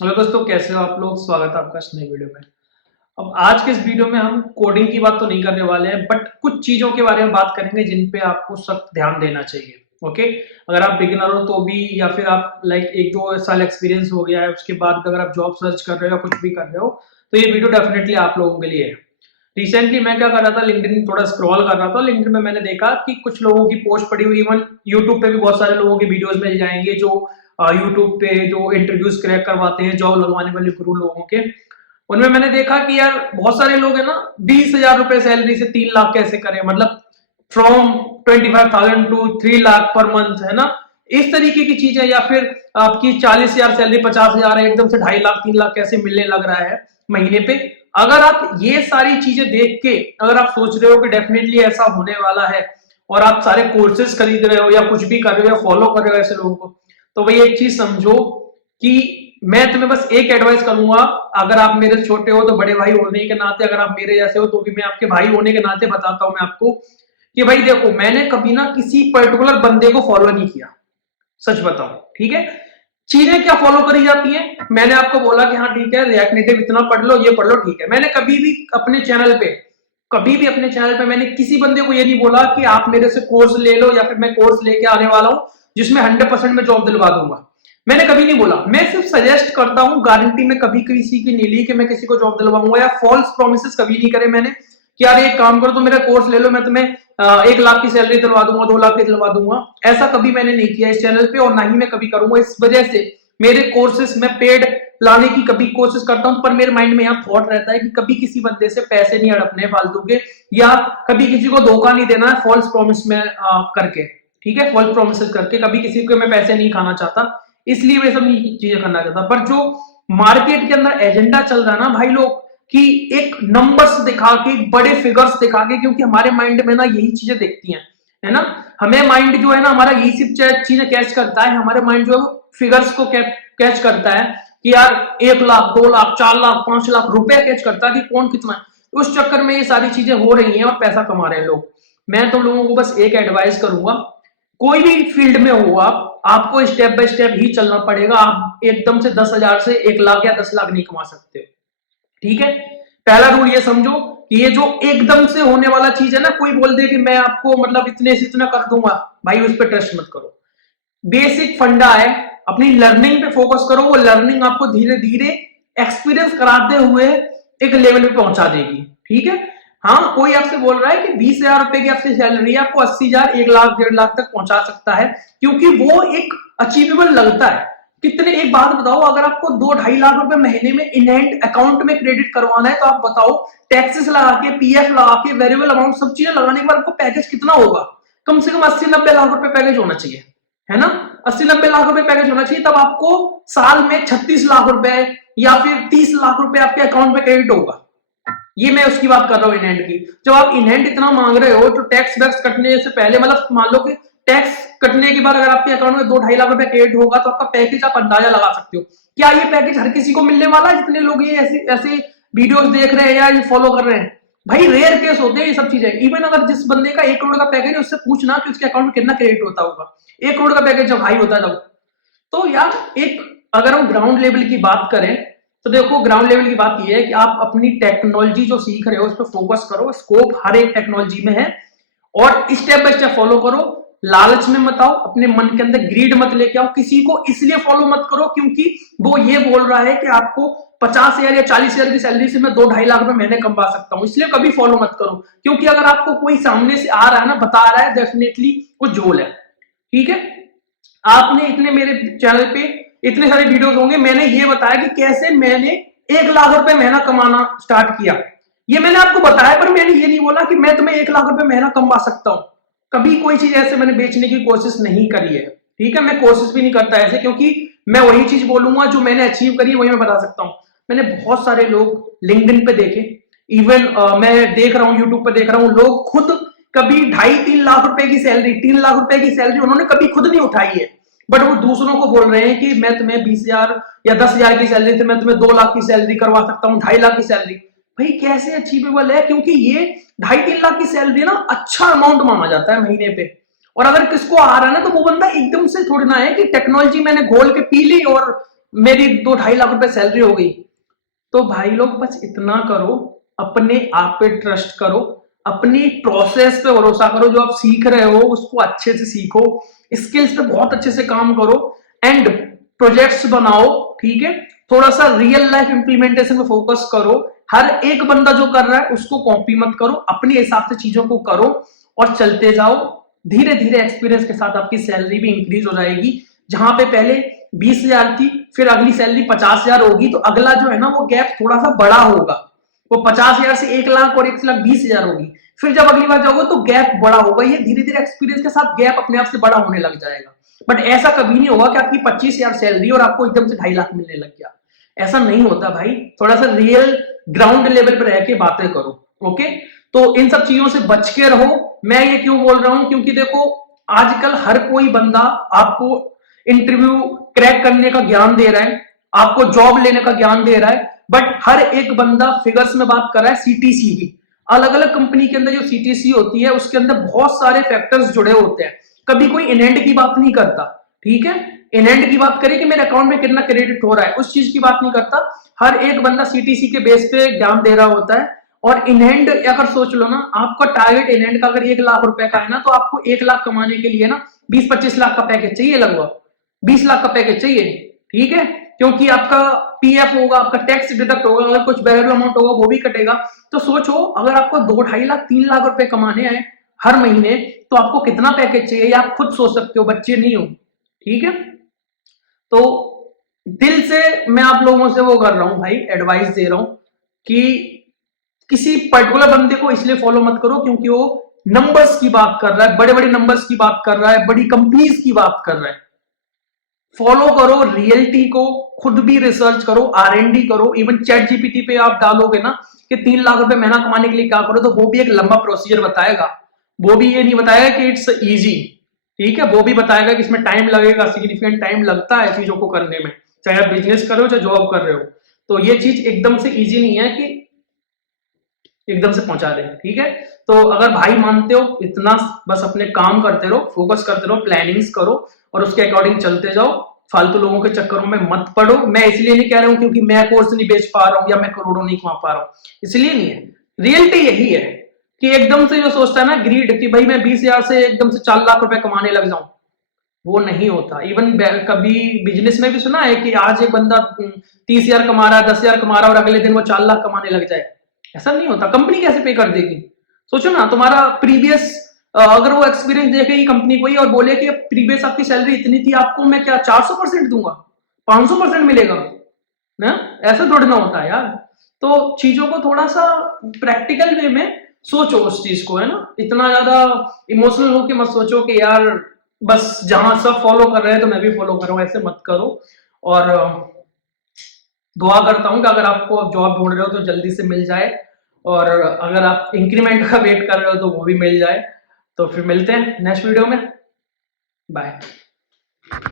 Hello दोस्तों, कैसे हो आप लोग। स्वागत है आपका इस नई वीडियो में। अब आज के इस वीडियो में हम कोडिंग की बात तो नहीं करने वाले हैं, बट कुछ चीजों के बारे में बात करेंगे जिन पे आपको सख्त ध्यान देना चाहिए। ओके, अगर आप बिगिनर हो तो भी, या फिर आप लाइक 1-2 साल एक्सपीरियंस हो गया है उसके बाद अगर आप जॉब सर्च कर रहे हो या कुछ भी कर रहे हो, तो ये वीडियो डेफिनेटली आप लोगों के लिए है। रिसेंटली मैं क्या कर रहा था, लिंक्डइन थोड़ा स्क्रॉल कर रहा था। लिंक्डइन में मैंने देखा कि कुछ लोगों की पोस्ट पड़ी हुई, इवन यूट्यूब पे भी बहुत सारे लोगों के वीडियोस मिल जाएंगे जो यूट्यूब पे जो इंटरव्यूज क्रैक करवाते हैं, जॉब लगवाने वाले गुरु लोगों के। उनमें मैंने देखा कि यार बहुत सारे लोग है ना, 20,000 रुपए सैलरी से 3 लाख कैसे करें, मतलब from 25,000 to 3 lakh per month, है ना। इस तरीके की चीजें, या फिर आपकी 40,000 सैलरी 50,000 है, एकदम से 2.5 लाख 3 लाख कैसे मिलने लग रहा है महीने पे। अगर आप ये सारी चीजें देख के अगर आप सोच रहे हो कि डेफिनेटली ऐसा होने वाला है, और आप सारे कोर्सेज खरीद रहे हो या कुछ भी कर रहे हो या फॉलो कर रहे हो ऐसे लोगों को, तो भाई एक चीज समझो कि मैं तुम्हें बस एक एडवाइस करूंगा। अगर आप मेरे से छोटे हो तो बड़े भाई होने के नाते, अगर आप मेरे जैसे हो तो भी मैं आपके भाई होने के नाते बताता हूं मैं आपको कि भाई देखो, मैंने कभी ना किसी पर्टिकुलर बंदे को फॉलो नहीं किया। सच बताऊं, ठीक है। चीजें क्या फॉलो करी जाती हैं, मैंने आपको बोला कि हाँ ठीक है, रिएक्ट नेटिव इतना पढ़ लो, ये पढ़ लो, ठीक है। मैंने कभी भी अपने चैनल पे मैंने किसी बंदे को ये नहीं बोला कि आप मेरे से कोर्स ले लो, या फिर मैं कोर्स लेके आने वाला हूं जिसमें 100% में जॉब दिलवा दूंगा। मैंने कभी नहीं बोला। मैं सिर्फ सजेस्ट करता हूं, गारंटी में कभी किसी की नहीं ली कि मैं किसी को जॉब दिलवाऊंगा, या फॉल्स प्रोमिस कभी नहीं करे मैंने कि यार एक काम करो, तो मेरा कोर्स ले लो, मैं तुम्हें 1 लाख की सैलरी दिलवा दूंगा, 2 लाख की दिलवा दूंगा। ऐसा कभी मैंने नहीं किया इस चैनल पे, और ना ही मैं कभी करूंगा। इस वजह से मेरे कोर्सेस में पेड लाने की कभी कोशिश करता हूं, पर मेरे माइंड में यहाँ थॉट रहता है कि कभी किसी बंदे से पैसे नहीं हड़पने फालतू के, या कभी किसी को धोखा नहीं देना है फॉल्स प्रॉमिस में करके। ठीक है, फॉल्स प्रोमिस करके कभी किसी को मैं पैसे नहीं खाना चाहता, इसलिए मैं सब चीजें करना चाहता। पर जो मार्केट के अंदर एजेंडा चल रहा है ना भाई लोग, कि एक नंबर्स दिखा के, बड़े फिगर्स दिखा के, क्योंकि हमारे माइंड में ना यही चीजें दिखती हैं, है ना। हमें माइंड जो है ना हमारा, यही सिर्फ चीजें कैच करता है। हमारे माइंड जो है वो फिगर्स को कैच करता है कि यार 1 लाख 2 लाख 4 लाख 5 लाख रुपए कैच करता है कि कौन कितना है। उस चक्कर में ये सारी चीजें हो रही हैं और पैसा कमा रहे हैं लोग। मैं तो लोगों को बस एक एडवाइस करूंगा, कोई भी फील्ड में हो आप, आपको स्टेप बाय स्टेप ही चलना पड़ेगा। आप एकदम से 10,000 से 1 लाख या 10 लाख नहीं कमा सकते। ठीक है, पहला रूल ये समझो कि ये जो एकदम से होने वाला चीज है ना, कोई बोल दे कि मैं आपको मतलब इतने से इतना कर दूंगा, भाई उस पर ट्रस्ट मत करो। बेसिक फंडा है, अपनी लर्निंग पे फोकस करो। वो लर्निंग आपको धीरे धीरे एक्सपीरियंस कराते हुए एक लेवल पे पहुंचा देगी। ठीक है। हाँ, कोई आपसे बोल रहा है कि 20,000 रुपए की आपसे सैलरी है, आपको 80,000 1 लाख 1.5 लाख तक पहुंचा सकता है, क्योंकि वो एक अचीवेबल लगता है। कितने, एक बात बताओ, अगर आपको 2-2.5 लाख रुपए महीने में इनहेंड अकाउंट में क्रेडिट करवाना है, तो आप बताओ टैक्सेस लगा के, पीएफ लगा के, वेरिएबल अमाउंट सब चीजें लगाने के बाद आपको पैकेज कितना होगा। कम से कम 80-90 लाख रुपए पैकेज होना चाहिए, है ना। 80-90 लाख रुपए पैकेज होना चाहिए, तब आपको साल में 36 लाख रुपए या फिर 30 लाख रुपए आपके अकाउंट में क्रेडिट होगा। ये मैं उसकी बात कर रहा हूँ, इनहेंड की। जब आप इनहेंड इतना मांग रहे हो, तो टैक्स वैक्स कटने से पहले, मतलब मान लो कि टैक्स कटने के बाद अगर आपके अकाउंट में 2-2.5 लाख रुपए क्रेडिट होगा, तो आपका पैकेज आप अंदाजा लगा सकते हो। क्या ये पैकेज हर किसी को मिलने वाला है? जितने लोग ये ऐसे ऐसे वीडियोस देख रहे हैं या ये फॉलो कर रहे हैं, भाई रेयर केस होते हैं ये सब चीजें। इवन अगर जिस बंदे का 1 करोड़ का पैकेज है, उससे पूछना कि उसके अकाउंट में कितना क्रेडिट होता होगा। 1 करोड़ का पैकेज जब हाई होता है तब। तो यार एक, अगर हम ग्राउंड लेवल की बात करें, तो देखो ग्राउंड लेवल की बात यह है कि आप अपनी टेक्नोलॉजी जो सीख रहे हो उस पर फोकस करो। स्कोप हर एक टेक्नोलॉजी में है, और स्टेप बाय स्टेप फॉलो करो। लालच में मत आओ, अपने मन के अंदर ग्रीड मत लेके आओ। किसी को इसलिए फॉलो मत करो क्योंकि वो ये बोल रहा है कि आपको 50,000 या 40,000 की सैलरी से मैं 2-2.5 लाख रुपए महीने कमा सकता हूं, इसलिए कभी फॉलो मत करो। क्योंकि अगर आपको कोई सामने से आ रहा है ना, बता रहा है, डेफिनेटली वो झोल है। ठीक है। आपने इतने, मेरे चैनल पे इतने सारे वीडियोस होंगे, मैंने ये बताया कि कैसे मैंने 1 लाख रुपए महीना कमाना स्टार्ट किया। ये मैंने आपको बताया, पर मैंने ये नहीं बोला कि मैं तुम्हें 1 लाख रुपए महीना कमा सकता हूं। कभी कोई चीज ऐसे मैंने बेचने की कोशिश नहीं करी है। ठीक है, मैं कोशिश भी नहीं करता ऐसे, क्योंकि मैं वही चीज बोलूंगा जो मैंने अचीव करी है, वही मैं बता सकता हूं। मैंने बहुत सारे लोग लिंक्डइन पे देखे, इवन मैं देख रहा हूं, यूट्यूब पे देख रहा हूं, लोग खुद कभी 2.5-3 लाख रुपए की सैलरी, 3 लाख रुपए की सैलरी उन्होंने कभी खुद नहीं उठाई है, बट वो दूसरों को बोल रहे हैं कि मैं तुम्हें 20,000 या 10,000 की सैलरी से मैं तुम्हें 2 लाख की सैलरी करवा सकता हूँ, 2.5 लाख की सैलरी। भाई कैसे अचीवेबल है? क्योंकि ये 2.5-3 लाख की सैलरी ना अच्छा अमाउंट माना जाता है महीने पे। और अगर किसको आ रहा है ना, तो वो बंदा एकदम से थोड़ी ना है कि टेक्नोलॉजी मैंने घोल के पी ली और मेरी 2-2.5 लाख रुपए सैलरी हो गई। तो भाई लोग बस इतना करो, अपने आप पे ट्रस्ट करो, अपनी प्रोसेस पे भरोसा करो, जो आप सीख रहे हो उसको अच्छे से सीखो, स्किल्स पे बहुत अच्छे से काम करो एंड प्रोजेक्ट्स बनाओ, ठीक है। थोड़ा सा रियल लाइफ इंप्लीमेंटेशन में फोकस करो। हर एक बंदा जो कर रहा है उसको कॉपी मत करो, अपने हिसाब से चीजों को करो और चलते जाओ। धीरे धीरे एक्सपीरियंस के साथ आपकी सैलरी भी इंक्रीज हो जाएगी। जहां पे पहले 20,000 थी, फिर अगली सैलरी 50,000 होगी, तो अगला जो है ना वो गैप थोड़ा सा बड़ा होगा। वो 50,000 से 1 लाख और 1,20,000 होगी। फिर जब अगली बार जाओगे तो गैप बड़ा होगा। ये धीरे धीरे एक्सपीरियंस के साथ गैप अपने आप से बड़ा होने लग जाएगा। बट ऐसा कभी नहीं होगा कि आपकी 25,000 सैलरी और आपको एकदम से 2.5 लाख मिलने लग गया। ऐसा नहीं होता भाई। थोड़ा सा रियल ग्राउंड लेवल पर रह के बातें करो। ओके, तो इन सब चीजों से बच के रहो। मैं ये क्यों बोल रहा हूं, क्योंकि देखो आजकल हर कोई बंदा आपको इंटरव्यू क्रैक करने का ज्ञान दे रहा है, आपको जॉब लेने का ज्ञान दे रहा है, बट हर एक बंदा फिगर्स में बात कर रहा है, सीटीसी की। अलग अलग कंपनी के अंदर जो सीटीसी होती है उसके अंदर बहुत सारे फैक्टर्स जुड़े होते हैं। कभी कोई इन एंड की बात नहीं करता, ठीक है। इन एंड की बात करे कि मेरे अकाउंट में कितना क्रेडिट हो रहा है, उस चीज की बात नहीं करता। हर एक बंदा सीटीसी के बेस पे ज्ञान दे रहा होता है। और इन हैंड अगर सोच लो ना, आपका टारगेट इन हैंड का अगर 1 लाख रुपए का है ना, तो आपको 1 लाख कमाने के लिए ना 20-25 लाख का पैकेज चाहिए, लगभग 20 लाख का पैकेज चाहिए, ठीक है। क्योंकि आपका पीएफ होगा, आपका टैक्स डिडक्ट होगा, अगर कुछ वैल्यू अमाउंट होगा वो भी कटेगा। तो सोचो, अगर आपको 2-2.5 लाख 3 लाख रुपए कमाने हैं हर महीने, तो आपको कितना पैकेज चाहिए आप खुद सोच सकते हो, बच्चे नहीं हो, ठीक है। तो दिल से मैं आप लोगों से वो कर रहा हूं भाई, एडवाइस दे रहा हूं कि किसी पर्टिकुलर बंदे को इसलिए फॉलो मत करो क्योंकि वो नंबर्स की बात कर रहा है, बड़े बड़े नंबर्स की बात कर रहा है, बड़ी कंपनीज की बात कर रहा है। फॉलो करो रियलिटी को, खुद भी रिसर्च करो, आरएनडी करो। इवन चैट जीपीटी पे आप डालोगे ना कि 3 लाख रुपए महीना कमाने के लिए क्या करो, तो वो भी एक लंबा प्रोसीजर बताएगा। वो भी ये नहीं बताएगा कि इट्स इजी, ठीक है। वो भी बताएगा कि इसमें टाइम लगेगा, सिग्निफिकेंट टाइम लगता है चीजों को करने में, चाहे आप बिजनेस कर रहे हो चाहे जॉब कर रहे हो। तो ये चीज एकदम से इजी नहीं है कि एकदम से पहुंचा दे, ठीक है। तो अगर भाई मानते हो इतना, बस अपने काम करते रहो, फोकस करते रहो, प्लानिंग्स करो और उसके अकॉर्डिंग चलते जाओ। फालतू लोगों के चक्करों में मत पड़ो। मैं इसलिए नहीं कह रहा हूं क्योंकि मैं कोर्स नहीं बेच पा रहा हूं या मैं करोड़ों नहीं कमा पा रहा हूं, इसलिए नहीं है। रियलिटी यही है कि एकदम से जो सोचता है ना ग्रीड कि भाई मैं 20,000 से एकदम से 4 लाख रुपए कमाने लग जाऊं, वो नहीं होता। इवन कभी बिजनेस में भी सुना है कि आज एक बंदा 30,000 कमा रहा है, 10,000 कमा रहा है और अगले दिन वो 4 लाख कमाने लग जाए, ऐसा नहीं होता। कंपनी कैसे पे कर देगी? सोचो ना, तुम्हारा प्रीवियस अगर वो एक्सपीरियंस देखेगी कंपनी को ही और बोले कि प्रीवियस आपकी सैलरी इतनी थी, आपको मैं क्या 400% दूंगा, 500% मिलेगा ना? ऐसा थोड़ी ना होता है यार। तो चीजों को थोड़ा सा प्रैक्टिकल वे में सोचो उस चीज को, है ना। इतना ज्यादा इमोशनल होके मत सोचो कि यार बस जहां सब फॉलो कर रहे हैं तो मैं भी फॉलो कर रहा हूं, ऐसे मत करो। और दुआ करता हूं कि अगर आपको जॉब ढूंढ रहे हो तो जल्दी से मिल जाए, और अगर आप इंक्रीमेंट का वेट कर रहे हो तो वो भी मिल जाए। तो फिर मिलते हैं नेक्स्ट वीडियो में, बाय।